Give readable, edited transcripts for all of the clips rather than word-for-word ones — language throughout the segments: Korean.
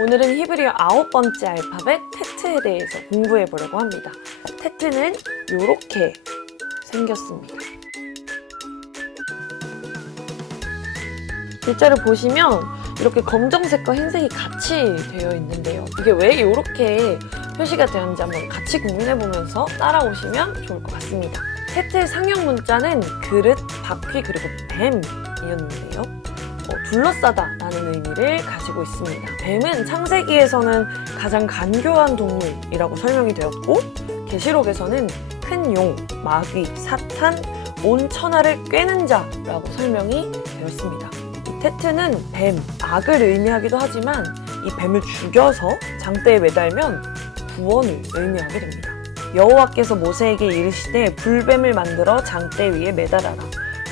오늘은 히브리어 9번째 알파벳 테트에 대해서 공부해 보려고 합니다. 테트는 이렇게 생겼습니다. 글자를 보시면 이렇게 검정색과 흰색이 같이 되어 있는데요. 이게 왜 이렇게 표시가 되었는지 한번 같이 고민해 보면서 따라오시면 좋을 것 같습니다. 테트의 상형 문자는 그릇, 바퀴, 그리고 뱀이었는데요. 둘러싸다 라는 의미를 가지고 있습니다. 뱀은 창세기에서는 가장 간교한 동물이라고 설명이 되었고, 계시록에서는 큰 용, 마귀, 사탄, 온 천하를 꿰는 자라고 설명이 되었습니다. 이 테트는 뱀, 악을 의미하기도 하지만 이 뱀을 죽여서 장대에 매달면 구원을 의미하게 됩니다. 여호와께서 모세에게 이르시되 불뱀을 만들어 장대 위에 매달아라.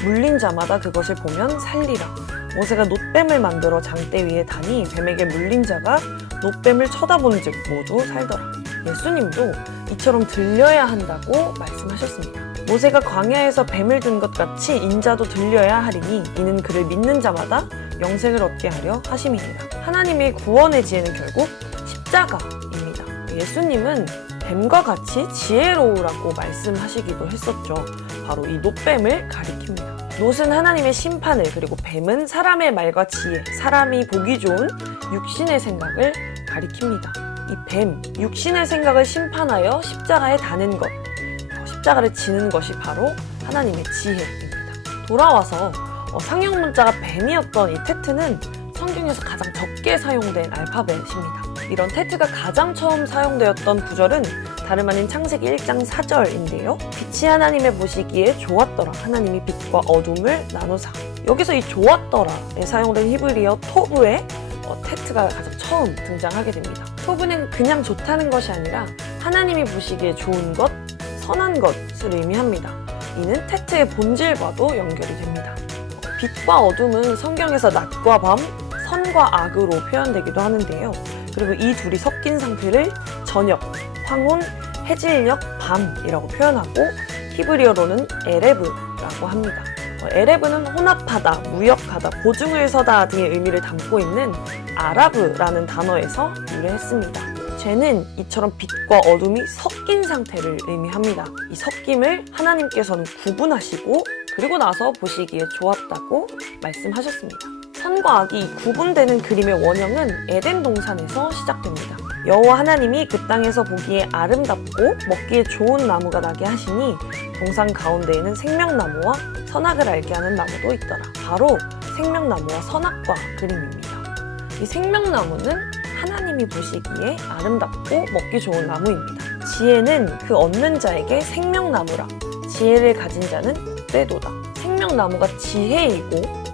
물린 자마다 그것을 보면 살리라. 모세가 놋뱀을 만들어 장대 위에 다니 뱀에게 물린 자가 놋뱀을 쳐다보는 즉 모두 살더라. 예수님도 이처럼 들려야 한다고 말씀하셨습니다. 모세가 광야에서 뱀을 든 것 같이 인자도 들려야 하리니 이는 그를 믿는 자마다 영생을 얻게 하려 하심이니라. 하나님의 구원의 지혜는 결국 십자가입니다. 예수님은 뱀과 같이 지혜로우라고 말씀하시기도 했었죠. 바로 이 놋뱀을 가리킵니다. 놋은 하나님의 심판을, 그리고 뱀은 사람의 말과 지혜, 사람이 보기 좋은 육신의 생각을 가리킵니다. 이 뱀, 육신의 생각을 심판하여 십자가에 다는 것, 십자가를 지는 것이 바로 하나님의 지혜입니다. 돌아와서 상형 문자가 뱀이었던 이 테트는 성경에서 가장 적게 사용된 알파벳입니다. 이런 테트가 가장 처음 사용되었던 구절은 다름 아닌 창세기 1장 4절인데요. 빛이 하나님의 보시기에 좋았더라. 하나님이 빛과 어둠을 나누사. 여기서 이 좋았더라에 사용된 히브리어 토브에 테트가 가장 처음 등장하게 됩니다. 토브는 그냥 좋다는 것이 아니라 하나님이 보시기에 좋은 것, 선한 것을 의미합니다. 이는 테트의 본질과도 연결이 됩니다. 빛과 어둠은 성경에서 낮과 밤, 선과 악으로 표현되기도 하는데요. 그리고 이 둘이 섞인 상태를 저녁, 황혼, 해질녘, 밤이라고 표현하고 히브리어로는 에레브라고 합니다. 에레브는 혼합하다, 무역하다, 보증을 서다 등의 의미를 담고 있는 아라브라는 단어에서 유래했습니다. 죄는 이처럼 빛과 어둠이 섞인 상태를 의미합니다. 이 섞임을 하나님께서는 구분하시고 그리고 나서 보시기에 좋았다고 말씀하셨습니다. 선과 악이 구분되는 그림의 원형은 에덴 동산에서 시작됩니다. 여호와 하나님이 그 땅에서 보기에 아름답고 먹기에 좋은 나무가 나게 하시니 동산 가운데에는 생명나무와 선악을 알게 하는 나무도 있더라. 바로 생명나무와 선악과 그림입니다. 이 생명나무는 하나님이 보시기에 아름답고 먹기 좋은 나무입니다. 지혜는 그 얻는 자에게 생명나무라. 지혜를 가진 자는 복되도다. 생명나무가 지혜이고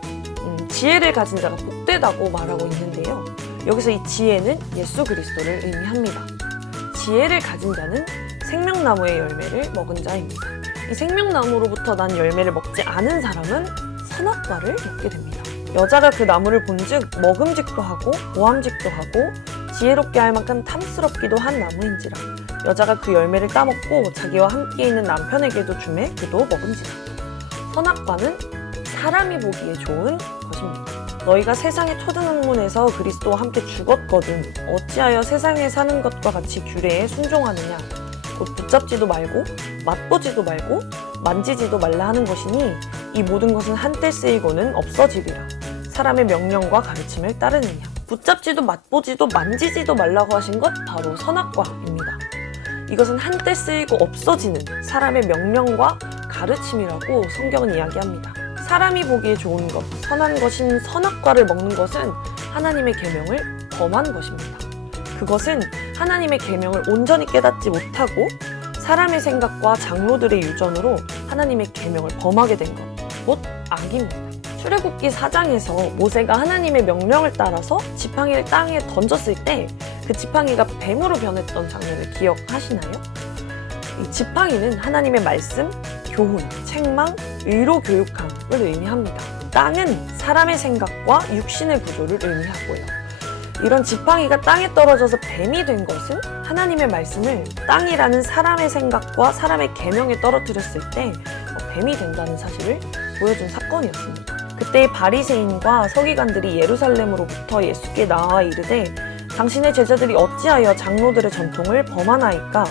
지혜를 가진 자가 복되다고 말하고 있는데요. 여기서 이 지혜는 예수 그리스도를 의미합니다. 지혜를 가진 자는 생명나무의 열매를 먹은 자입니다. 이 생명나무로부터 난 열매를 먹지 않은 사람은 선악과를 먹게 됩니다. 여자가 그 나무를 본즉 먹음직도 하고 모함직도 하고 지혜롭게 할 만큼 탐스럽기도 한 나무인지라. 여자가 그 열매를 따먹고 자기와 함께 있는 남편에게도 주매 그도 먹은지라. 선악과는 사람이 보기에 좋은 것입니다. 너희가 세상의 초등학문에서 그리스도와 함께 죽었거든 어찌하여 세상에 사는 것과 같이 규례에 순종하느냐. 곧 붙잡지도 말고 맛보지도 말고 만지지도 말라 하는 것이니 이 모든 것은 한때 쓰이고는 없어지리라. 사람의 명령과 가르침을 따르느냐. 붙잡지도 맛보지도 만지지도 말라고 하신 것 바로 선악과입니다. 이것은 한때 쓰이고 없어지는 사람의 명령과 가르침이라고 성경은 이야기합니다. 사람이 보기에 좋은 것, 선한 것인 선악과를 먹는 것은 하나님의 계명을 범한 것입니다. 그것은 하나님의 계명을 온전히 깨닫지 못하고 사람의 생각과 장로들의 유전으로 하나님의 계명을 범하게 된 것, 곧 악입니다. 출애굽기 4장에서 모세가 하나님의 명령을 따라서 지팡이를 땅에 던졌을 때 그 지팡이가 뱀으로 변했던 장면을 기억하시나요? 이 지팡이는 하나님의 말씀, 교훈, 책망, 의로 교육함을 의미합니다. 땅은 사람의 생각과 육신의 구조를 의미하고요. 이런 지팡이가 땅에 떨어져서 뱀이 된 것은 하나님의 말씀을 땅이라는 사람의 생각과 사람의 계명에 떨어뜨렸을 때 뱀이 된다는 사실을 보여준 사건이었습니다. 그때 바리새인과 서기관들이 예루살렘으로부터 예수께 나와 이르되 당신의 제자들이 어찌하여 장로들의 전통을 범하나이까?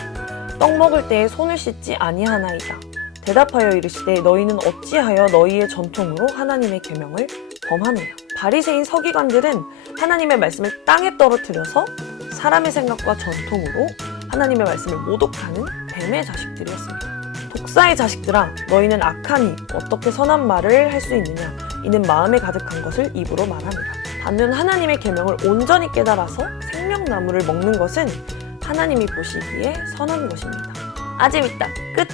떡 먹을 때에 손을 씻지 아니하나이다. 대답하여 이르시되 너희는 어찌하여 너희의 전통으로 하나님의 계명을 범하느냐. 바리새인 서기관들은 하나님의 말씀을 땅에 떨어뜨려서 사람의 생각과 전통으로 하나님의 말씀을 모독하는 뱀의 자식들이었습니다. 독사의 자식들아, 너희는 악하니 어떻게 선한 말을 할 수 있느냐. 이는 마음에 가득한 것을 입으로 말하느라. 반면 하나님의 계명을 온전히 깨달아서 생명나무를 먹는 것은 하나님이 보시기에 선한 것입니다. 아재밌다. 끝!